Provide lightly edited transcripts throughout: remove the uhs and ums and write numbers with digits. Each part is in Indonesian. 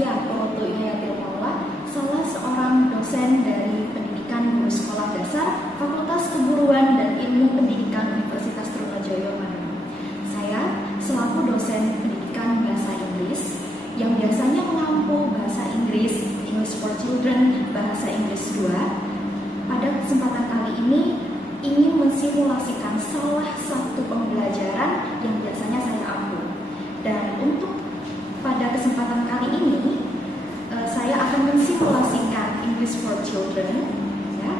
saya Proto Inayatil Paula, salah seorang dosen dari Pendidikan Guru Sekolah Dasar Fakultas Keguruan dan Ilmu Pendidikan Universitas Trunojoyo Manado. Saya selaku dosen pendidikan bahasa Inggris yang biasanya mengampu bahasa Inggris, English for Children, bahasa Inggris 2. Pada kesempatan kali ini ingin mensimulasikan salah satu pembelajaran yang biasanya saya ampu. Dan untuk pada kesempatan kali ini, saya akan mensimulasikan English for Children, ya,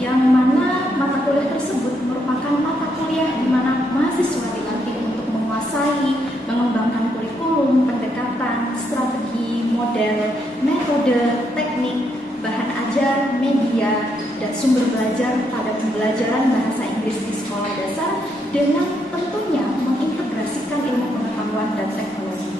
yang mana mata kuliah tersebut merupakan mata kuliah di mana mahasiswa dilatih untuk menguasai, mengembangkan kurikulum, pendekatan, strategi, model, metode, teknik, bahan ajar, media, dan sumber belajar pada pembelajaran bahasa Inggris di sekolah dasar dengan tentunya mengintegrasikan ilmu pengetahuan dan teknologi.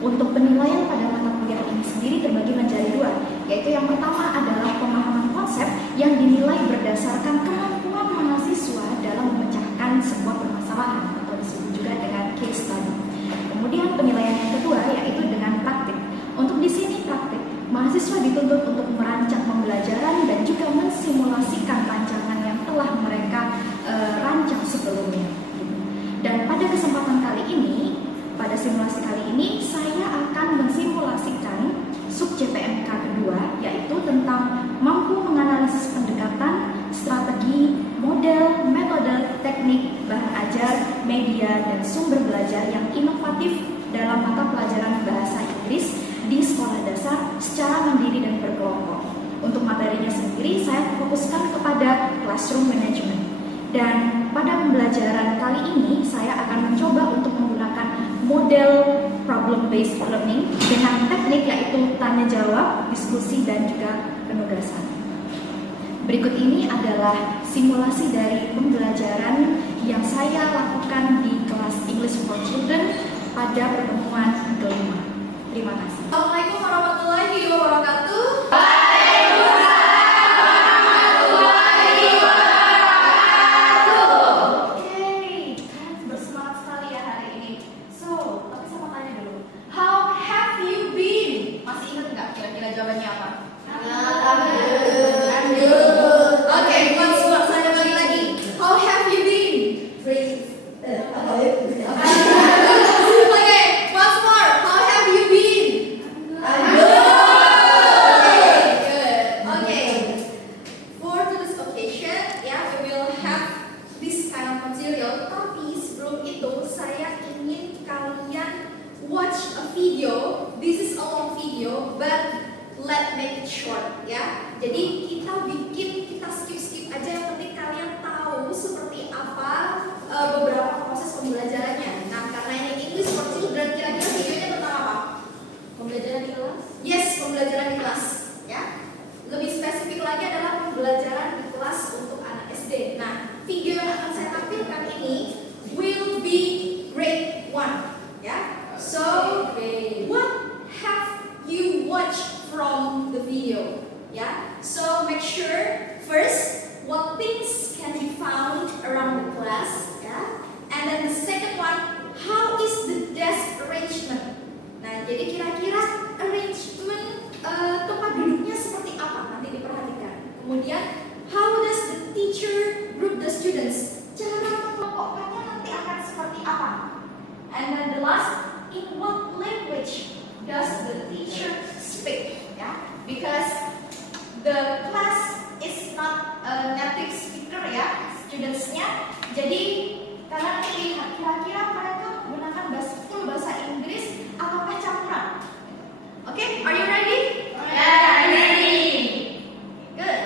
Untuk penilaian pada mata kuliah ini sendiri terbagi menjadi dua, yaitu yang pertama adalah pemahaman konsep yang dinilai berdasarkan kemampuan mahasiswa dalam memecahkan sebuah permasalahan atau disebut juga dengan case study. Kemudian penilaian yang kedua yaitu dengan praktik. Untuk di sini praktik, mahasiswa dituntut untuk merancang pembelajaran dan juga mensimulasikan rancangan yang telah mereka rancang sebelumnya. Dan pada kesempatan kali ini, pada simulasi kali ini, saya akan mensimulasikan sub CPMK kedua, yaitu tentang mampu menganalisis pendekatan, strategi, model, metode, teknik, bahan ajar, media, dan sumber belajar yang inovatif dalam mata pelajaran bahasa Inggris di sekolah dasar secara mandiri dan berkelompok. Untuk materinya sendiri, saya fokuskan kepada classroom management. Dan pada pembelajaran kali ini, saya akan mencoba untuk menggunakan model problem-based learning dengan teknik yaitu tanya jawab, diskusi, dan juga penugasan. Berikut ini adalah simulasi dari pembelajaran yang saya lakukan di kelas English for Children pada pertemuan kelima. Terima kasih. Assalamualaikum warahmatullahi wabarakatuh. Jawabannya apa? I'm good. Okay, once more saya bagi lagi. How have you been? Okay, once more. How have you been? I'm good. Okay, good. Okay. For today's occasion, we will have this kind of material. Tapi sebelum itu, saya ingin kalian watch a video. This is a long video, but let's make it short, ya. Jadi kita skip aja, yang penting kalian tahu seperti apa beberapa proses pembelajarannya. Nah, karena ini English for Children, kira-kira videonya tentang apa? Pembelajaran di kelas? Yes, pembelajaran di kelas, ya. Lebih spesifik lagi adalah pembelajaran di kelas untuk anak SD. Nah, video yang akan saya tampilkan ini will be grade 1, ya. So, what have you watched from the video? Yeah. So make sure first what things can be found around the class. Yeah. And then the second one, how is the desk arrangement? Nah, jadi kira-kira arrangement tempat duduknya seperti apa? Nanti diperhatikan. Kemudian, how does the teacher group the students? Cara mengelompokkannya nanti akan seperti apa? And then the last, in what language does the teacher speak? Yeah, because the class is not a native speaker, ya, studentsnya. Jadi kalian lihat kira-kira mereka menggunakan full bahasa Inggris ataukah campuran? Okay, are you ready? Yeah, I'm ready. Good.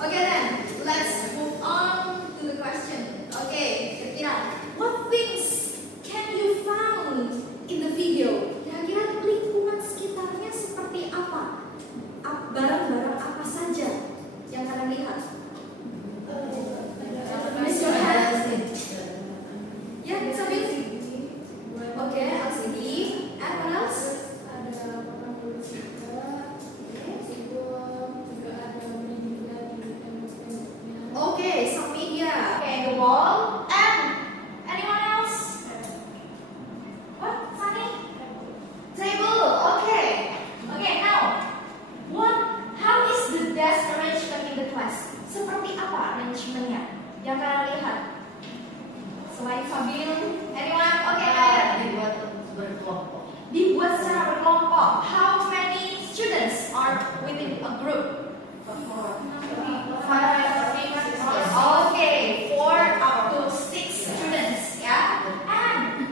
Okay then, let's move on to the question. Okay, kira-kira what things can you found in the video? Kira-kira lingkungan sekitarnya seperti apa? Barang-barang apa saja yang kalian lihat? Raise your hand. Ya, sambil. Oke, LCD. And what else? Okay, some media. Okay, the wall. And anyone else? What? Sunny? Table. Okay. Okay, now how is the desk arrangement in the class? Seperti apa arrangementnya? Yang kalian lihat? Selain Sabil, anyone? Okay, kalian. Dibuat secara berkelompok. How many students are within a group? 5. Okay, 4 up to 6 students, yeah. And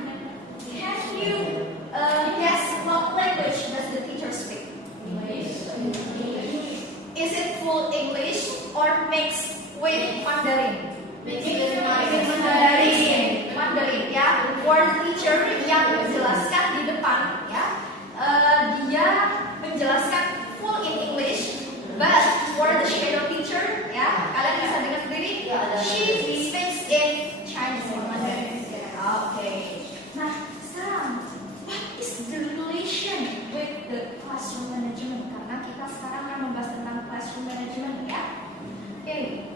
can you guess what language does the teacher speak? English. Is it full English or mixed with Mandarin? Mandarin, ya. For the teacher yang menjelaskan di depan, ya, dia menjelaskan full in English. But for the shadow teacher, ya, kalian bisa dengar sendiri, she speaks in Chinese or Mandarin. Okay. Nah, sekarang, what is the relation with the classroom management? Karena kita sekarang akan membahas tentang classroom management, ya. Okay.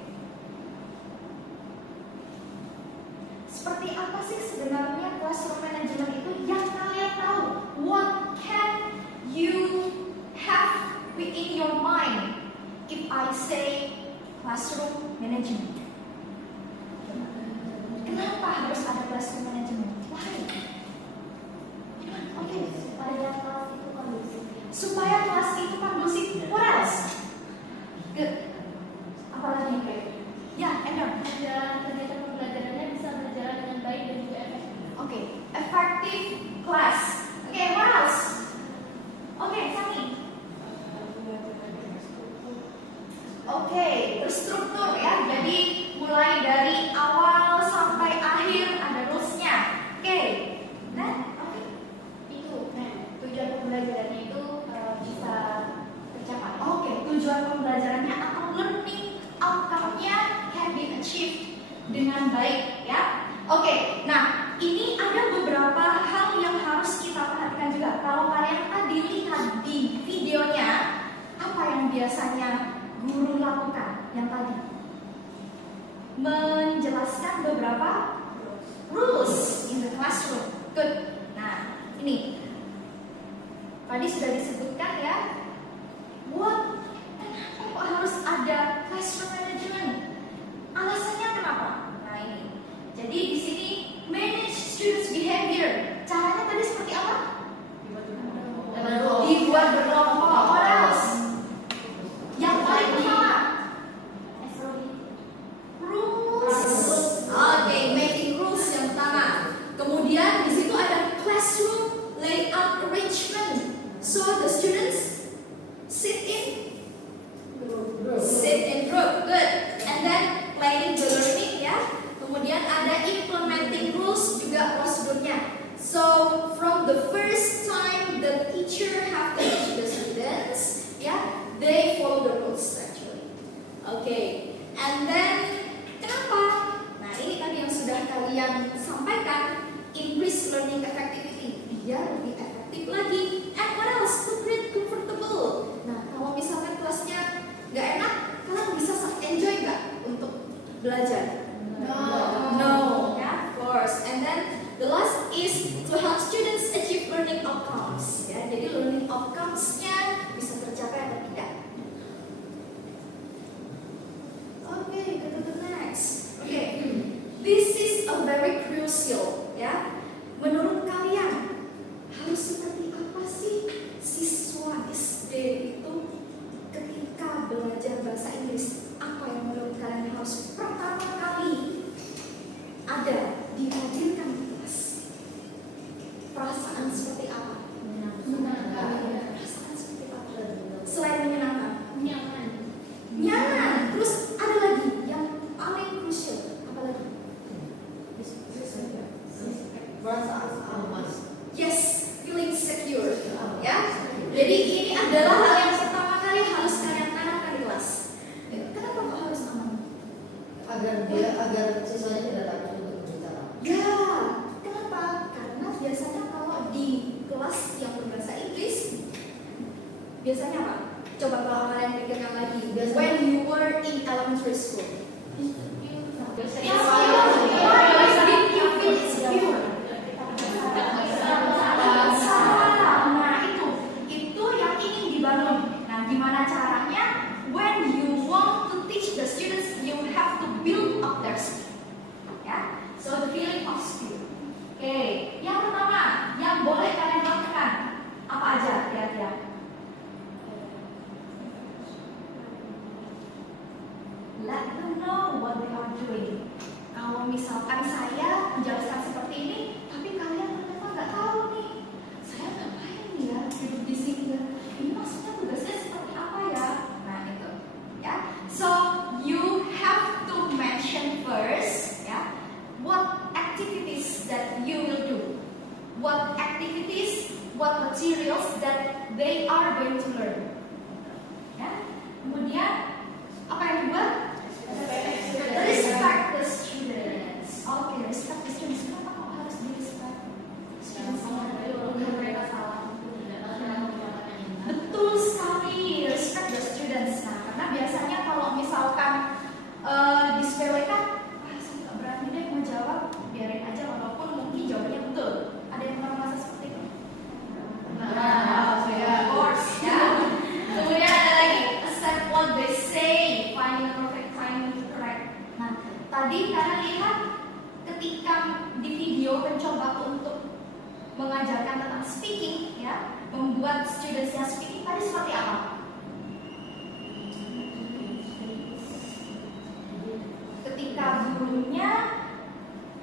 Seperti apa sih sebenarnya classroom management itu yang kalian tahu? What can you have within your mind if I say classroom management? Kenapa harus ada classroom management? Why? Oke, supaya kelas itu kondusif. Supaya kelas itu kondusif. What else? Good. Apalagi? Ya, Endor. Kegiatan pembelajarannya bisa berjalan dengan baik dan juga efektif. Oke, effective class. Oke, what else? Oke, Sani. Oke, terstruktur ya. Jadi mulai dari awal sampai akhir ada rules-nya. Oke. Dan Tujuan pembelajarannya itu bisa tercapai. oke, tujuan pembelajarannya atau learning outcome-nya can be achieved dengan baik ya. Oke, nah ini ada beberapa hal yang harus kita perhatikan juga. Kalau kalian tadi lihat di videonya, apa yang biasanya guru lakukan yang tadi? Menjelaskan beberapa rules in the classroom. Good. Nah, ini tadi sudah disebutkan ya. Kenapa kok harus ada classroom management? Alasannya kenapa? Nah ini. Jadi di sini manage students behavior. Caranya tadi seperti apa? Dibuat berkelompok. What else? Yang paling pertama, rules. Oke, making rules yang pertama. Kemudian di situ ada classroom layout arrangement. So the students coba kalau kalian pikirkan lagi. When you were in elementary school. Nah, itu yang ingin dibangun. Nah, gimana caranya? When you want to teach the students, you have to build up their skill. Ya, so the feeling of skill. Oke, yang pertama, yang boleh kalian lakukan apa aja kira-kira? Let them know what they are doing. Kalau misalkan saya menjelaskan seperti ini, tapi kalian ternyata nggak tahu nih, saya ngapain ya duduk di sini ya? Ini maksudnya tugasnya seperti apa ya? Nah itu, ya. So you have to mention first, ya, what activities that you will do, what activities, what materials that they are going to learn. Ya. Kemudian apa yang kedua? Respect the students. Oke, respect the students. Kenapa kok harus di respect? Mereka salah. Betul sekali, respect the students. Nah, karena biasanya kalau misalkan disepelekan, saya nggak berani deh mau jawab, biarin aja walaupun mungkin jawabannya betul. Ada yang pernah merasa seperti itu? Of course, ya. Kemudian ada lagi, accept what they say, finding the perfect timing to correct. Nah, tadi kalian lihat ketika di video mencoba untuk mengajarkan tentang speaking, ya, membuat studentsnya speaking tadi seperti apa? Ketika gurunya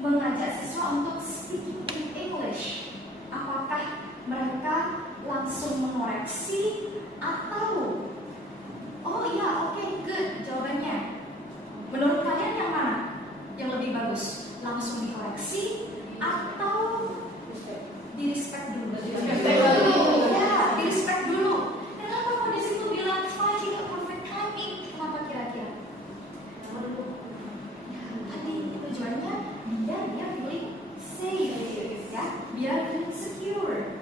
mengajak siswa untuk speaking in English, apakah mereka langsung mengoreksi atau oh iya, oke, good jawabannya. Menurut kalian yang mana yang lebih bagus? Langsung dikoreksi atau di respect dulu? Ya, di respect dulu. Kenapa kok di situ bilang finding a perfect timing? Kenapa kira-kira? Ya, tadi tujuannya biar dia feeling safe, ya, biar feeling secure.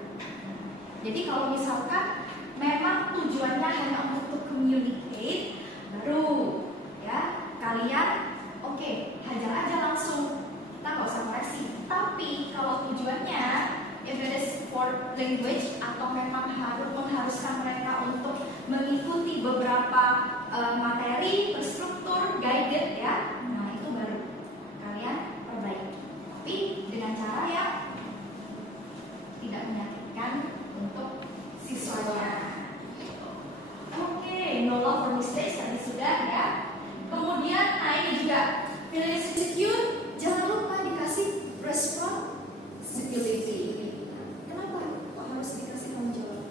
Jadi kalau misalkan memang tujuannya hanya untuk communicate, baru ya kalian oke, hajar aja langsung, kita nggak usah koreksi. Tapi kalau tujuannya if it is for language atau memang harus mengharuskan mereka untuk mengikuti beberapa materi berstruktur guided, ya, nah itu baru kalian perbaiki. Tapi dengan cara yang tidak menyakitkan untuk siswanya. Oke, no love for mistakes tadi sudah, ya. Kemudian, nah ini juga feeling secure, jangan lupa dikasih responsibility. Kenapa kok harus dikasih tanggung jawab?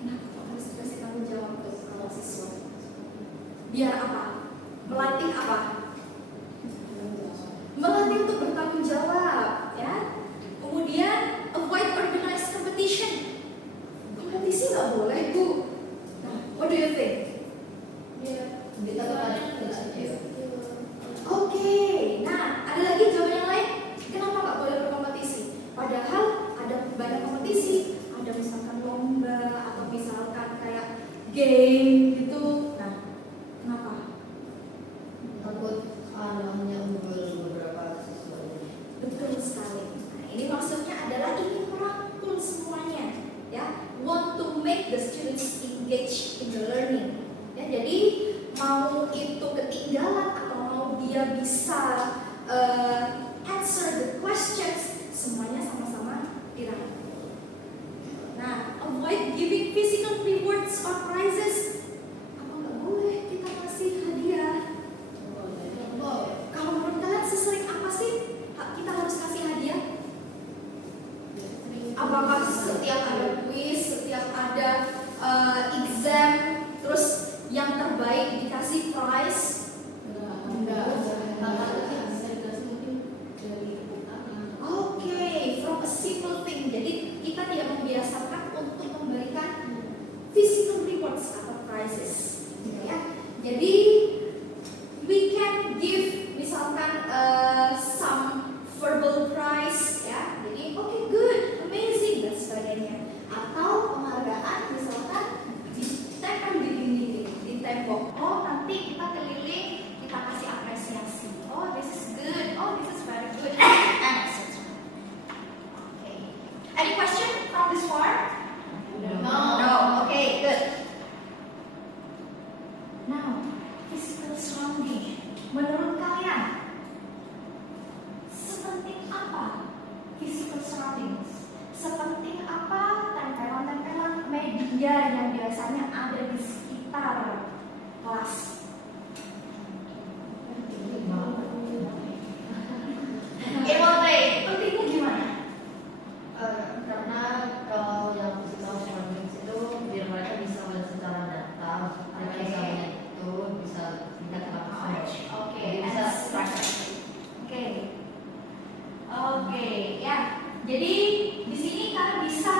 Kenapa kok harus dikasih tanggung jawab tuh kalau siswa? Biar apa? Melatih apa? Melatih untuk bertanggung jawab, ya. Kemudian avoid organized competition. Kompetisi nggak boleh, Bu. Nah, what do you think? Oke, nah ada lagi jawaban yang lain. Kenapa nggak boleh berkompetisi? Padahal ada banyak kompetisi, ada misalkan lomba atau misalkan kayak game gitu. Nah, kenapa? Takut hanya unggul beberapa siswa. Betul sekali. Nah, ini maksudnya adalah ingin merangkul semuanya, ya. Want to make the students engage in the learning. Ya, jadi mau itu ketinggalan atau mau dia bisa answer the questions, semuanya sama-sama dirangkul. Nah, avoid giving physical rewards or prizes. Apa nggak boleh kita kasih hadiah? Kalau menurut kalian sesering apa sih kita harus kasih hadiah? Apakah setiap ada quiz, setiap ada exam, terus yang terbaik dikasih prize? Oke, from a simple thing. Jadi kita tidak membiasakan untuk memberikan physical rewards atau prizes, ya. Jadi we can give misalkan some verbal prize, ya. Jadi oke, good, amazing dan sebagainya. dia yang biasanya ada di sekitar kelas. Emote, pentingnya gimana? Karena kalau yang physical surroundings itu biar mereka bisa melihat secara data, mereka bisa melihat itu bisa lihat langsung. Oke, Jadi bisa Oke. Oke, ya. Jadi di sini kalian bisa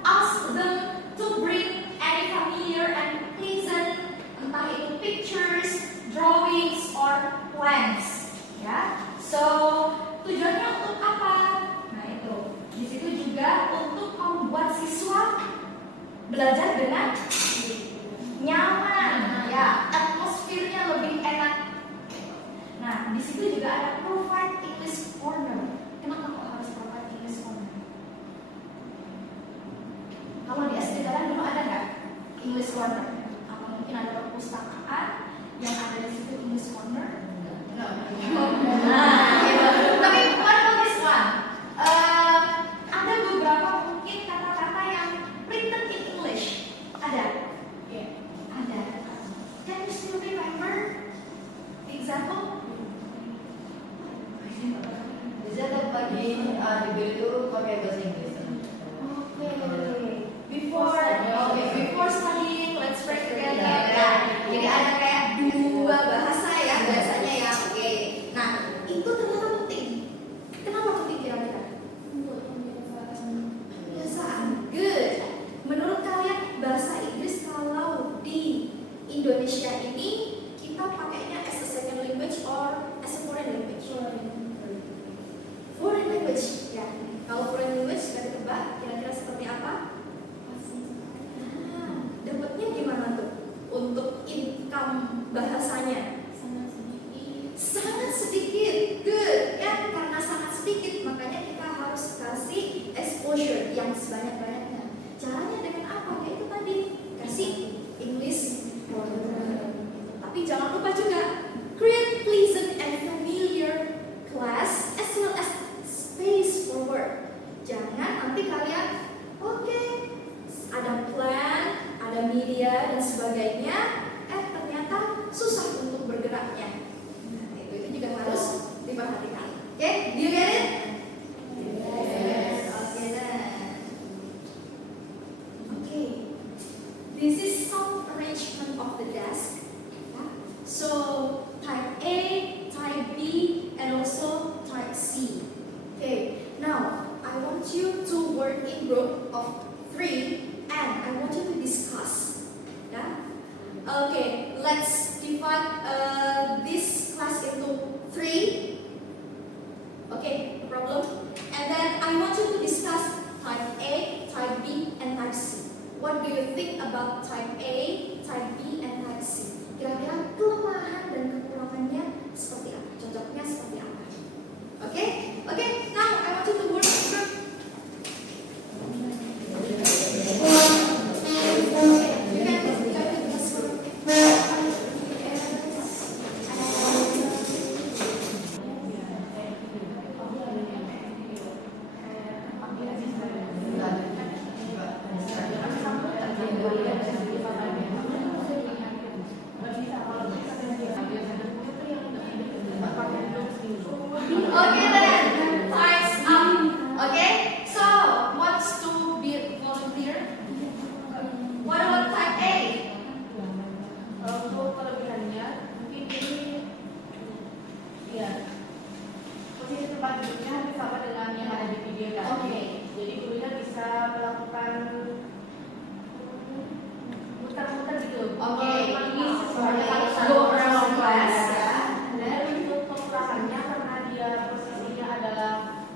ask them to bring any familiar and pleasant, entah itu pictures, drawings, or plans. Ya. So tujuannya untuk apa? Nah itu. Di situ juga untuk membuat siswa belajar dengan nyaman, ya, atmosfernya lebih enak. Nah, di situ juga ada provide English corner. Kenapa kok harus provide English corner? Kalau di SD kalian dulu ada nggak English corner? Atau mungkin ada perpustakaan yang ada di situ English corner? Nah, gitu. Tapi what about this one? Ada beberapa mungkin kata-kata yang written in English. Ada? Ada. Can you still remember the example? bisa bagi juga itu pakai bahasa Inggris. Before studying, let's break together. Ya. Jadi ada kayak dua bahasa ya biasanya ya. Oke. Nah, itu ternyata penting. Kenapa penting kira-kira? Kebiasaan. Good. Menurut kalian bahasa Inggris kalau di Indonesia ini kita pakainya as a second language or as a foreign language? Foreign language. Ya. Kalau foreign language sudah ditebak kira-kira seperti apa? Dapatnya gimana tuh untuk income bahasanya? Sangat sedikit. Good. Ya, karena sangat sedikit makanya kita harus kasih exposure yang sebanyak-banyaknya. Caranya dengan apa? Ya itu tadi, kasih English corner. Tapi jangan lupa juga create pleasant and familiar class as well as space for work. Jangan nanti kalian ada plan, ada media dan sebagainya, ternyata susah untuk bergeraknya. Nah, itu juga harus diperhatikan. Oke, do you get it? Yes. Okay then. Okay. This is some arrangement of the desk. Yeah. So type A, type B, and also type C. Okay. Now I want you to work in group of 3. And I want you to discuss. Yeah? Okay, let's divide this class into 3. Okay, no problem. And then I want you to discuss type A, type B, and type C. What do you think about type A, type B, and type C? Kira-kira kelemahan dan kekurangannya seperti apa? Cocoknya seperti apa? Okay? Okay, now I want you to work in group. Okay then, time's up. Okay, so wants to be volunteer? What about type A? Untuk kelebihannya mungkin ini ya posisi tempat duduknya hampir sama dengan yang ada di video kan. Oke. Jadi gurunya bisa melakukan muter-muter gitu. Oke. Ini sesuai Go around class, ya. Dan untuk kekurangannya karena dia posisinya adalah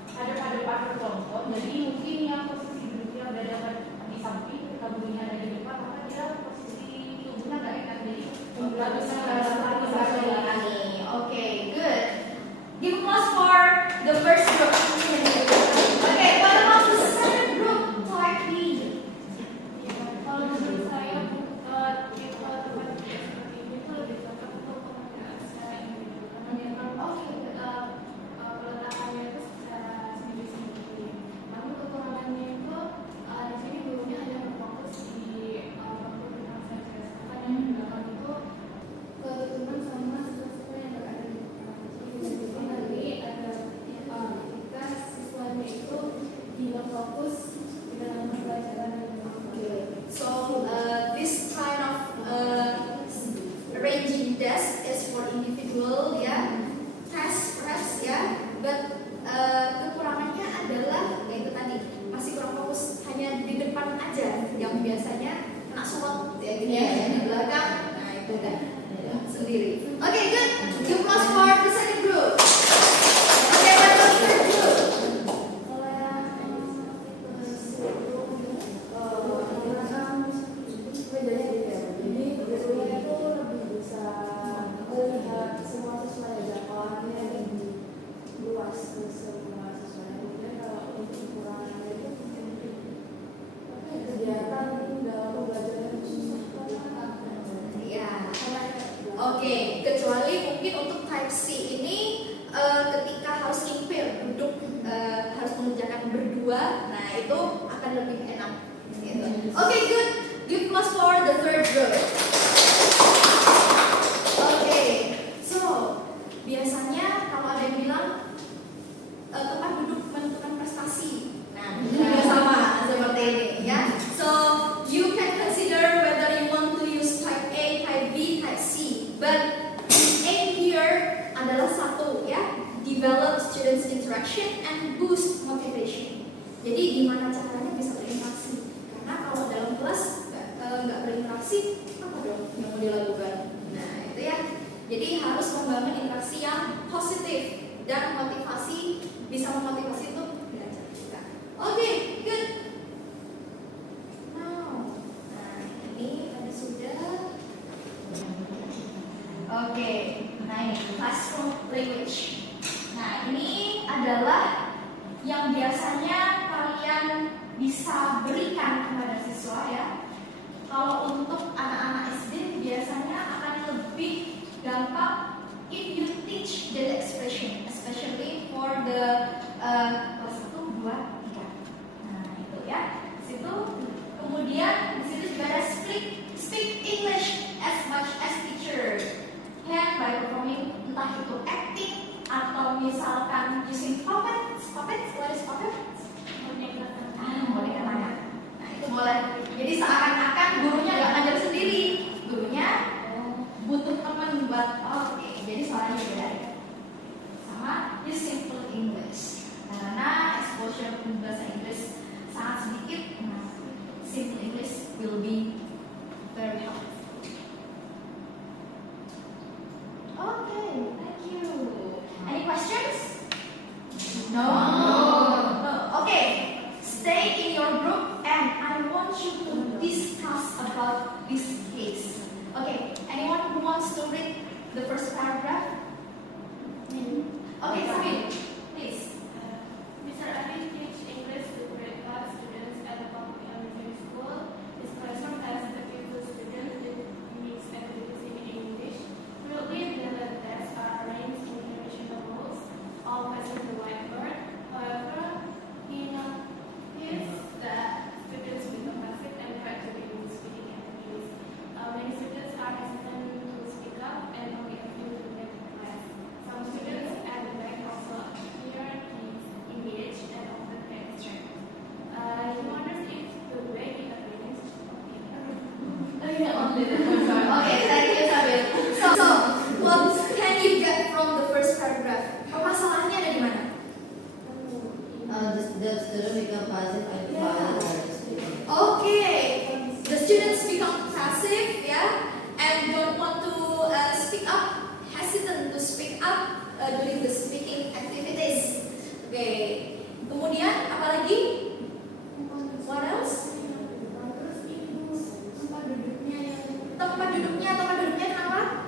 ada pada depan kelompok, jadi mungkin yang posisi duduknya berada di samping, ketika gurunya ada di depan, maka dia posisi tubuhnya nggak enak, jadi nggak bisa Okay, good. Give applause for the first group. Okay, what about the second group? Type B. Kalau menurut saya tipe tempat duduk seperti ini itu lebih cocok untuk pekerjaan secara individu karena memang peletakannya itu secara sendiri-sendiri. Namun kekurangannya itu di sini gurunya hanya berfokus di biasanya kena SWOT ya gini ya, di belakang. Nah itu kan sendiri. Oke, good. Give applause for the second group. Oke, what about the third group? Kalau yang bedanya gitu ya. Jadi bedanya itu lebih bisa melihat semua sesuai jadwalnya lebih luas ke semua sesuai. Kemudian kalau untuk kekurangannya itu kegiatan dalam pembelajaran itu susah banget. Ya. Oke, kecuali mungkin untuk type C ini ketika harus impir duduk harus mengerjakan berdua, nah itu akan lebih enak. Gitu. Oke, good. Give applause for the third group. Oke, so biasanya kalau ada yang bilang tempat duduk menentukan prestasi. Nah, juga sama seperti ini ya. So you can consider whether you want to use type A, type B, type C. But aim here adalah satu ya, develop students interaction and boost motivation. Jadi gimana caranya bisa berinteraksi? Karena kalau dalam kelas nggak berinteraksi, apa dong yang mau dilakukan? Nah itu ya. Jadi harus membangun interaksi yang positif dan motivasi, bisa memotivasi untuk belajar juga. Oke, good. Now, nah ini ada sudah. Oke, nah ini classroom language. Nah ini adalah yang biasanya kalian bisa berikan kepada siswa ya. Kalau untuk anak-anak SD biasanya akan lebih gampang if you teach the expression, especially for the kelas 1, 2, 3. Nah itu ya. Situ kemudian di situ juga ada speak English as much as teacher. Can by performing entah itu acting atau misalkan using puppets. What is puppets? Boneka tangan. Nah itu boleh. Jadi seakan-akan gurunya nggak ngajar sendiri, gurunya butuh teman buat oke. Jadi soalnya beda ya. Sama use simple English. Karena exposure bahasa Inggris sangat sedikit, nah simple English will be very helpful. Okay, thank you. Any questions? No? Okay, stay in your group and I want you to discuss about this case. Okay, anyone who wants to read the first paragraph? Okay, Sabil, please. Mr. Abi teach English to grade class students at the public elementary school. His classroom has 32 students with mixed activities in English. Currently, the desks are arranged in traditional rows, all facing the whiteboard. However, he noticed that students with a passive and active English speaking activities. Many students are hesitant to speak up and only a few to get the class. Some students at the back also appear engaged and often get distracted. He wonders if the way he arranges Okay, thank you, Sabil. So, what can you get from the first paragraph? Permasalahannya ada di mana? The student become passive and quiet. Okay, the students become passive, yeah, and don't want to speak up, hesitant to speak up during the speaking activities. Okay, kemudian apa lagi? What else? Tempat duduknya kenapa?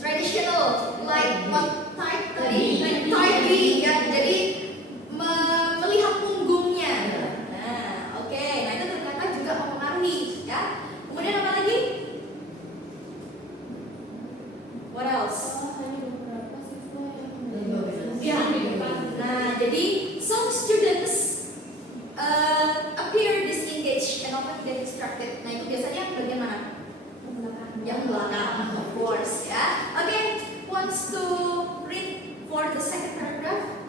Traditional, like what type tadi? Like type B, ya. Jadi melihat punggungnya. Nah, oke. Nah itu ternyata juga mempengaruhi, ya. Kemudian apa lagi? What else? Ya. Nah, jadi some students appear disengaged and often get distracted. Nah itu biasanya bagian mana? Yang belakang, of course, ya. Okay, wants to read for the second paragraph?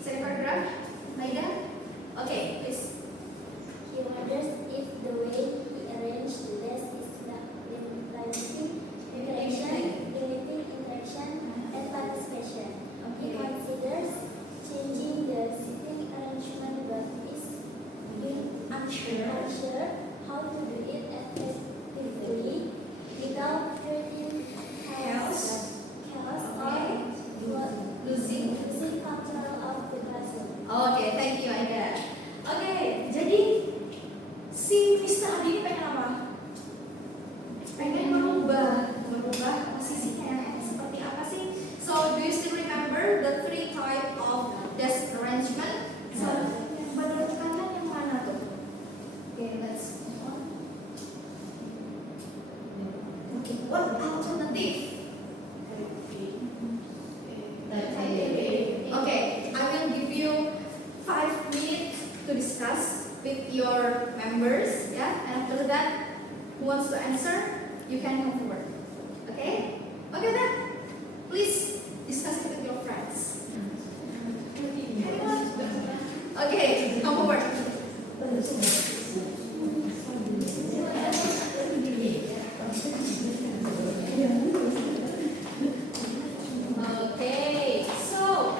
Second paragraph, Maida? Okay, please. He wonders if the way he arranged the desk is limiting interaction and participation. He considers changing the seating arrangement but is unsure how to do it effectively without creating chaos or Losing. culture of the classroom. Oke, thank you Aida. Oke, jadi si Mr. Hadi ini pengen apa? Pengen merubah posisinya seperti apa sih? So, do you still remember the three type of desk arrangement? So, menurut kalian yang mana tuh? Oke, let's move on. Oke, what alternative? Okay, I will give you 5 minutes to discuss with your members, yeah. And after that, who wants to answer, you can come forward. Okay? Okay then. Please discuss it with your friends. Anyone? Okay, come forward. Okay, so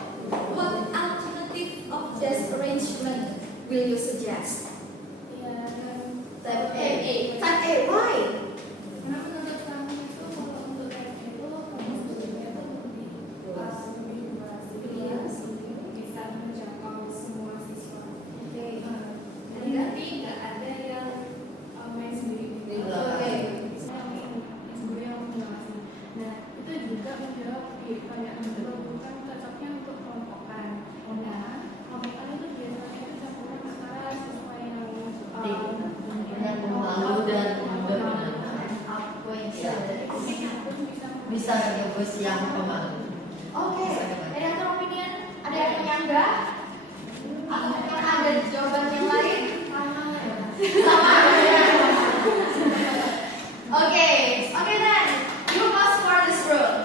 what alternative of desk arrangement will you suggest? Type A. Type A, why? Karena menurut kami itu kalau untuk type itu kamu sebenarnya itu lebih bisa menjangkau semua siswa. Okay. Tapi nggak ada yang main sendiri. Oke. Misalnya yang sendiri yang mengawasi. Nah itu juga menjawab kayak bukan cocoknya untuk kelompokan. Nah kelompokan itu biasanya itu campuran antara siswa yang yang pemalu dan apa bisa menyebut yang pemalu. Oke. Ada yang opinion? Ada yang menyanggah? Atau ada jawaban yang lain? Sama. Okay, okay then. You must for this room.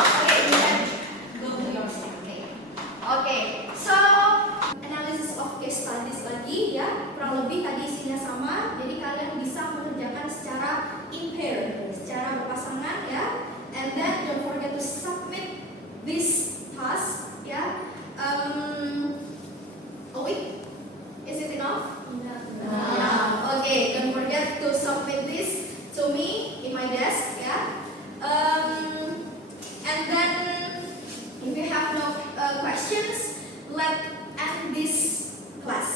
Okay, you can go to your seat. Okay. Okay. So analysis of case studies lagi ya. Kurang lebih tadi isinya sama. Jadi kalian bisa mengerjakan secara in-pair, secara berpasangan ya. And then don't forget to submit this task ya. Oh wait, is it enough? Okay, don't forget to submit this to me in my desk, yeah. And then if you have no questions, let's end this class.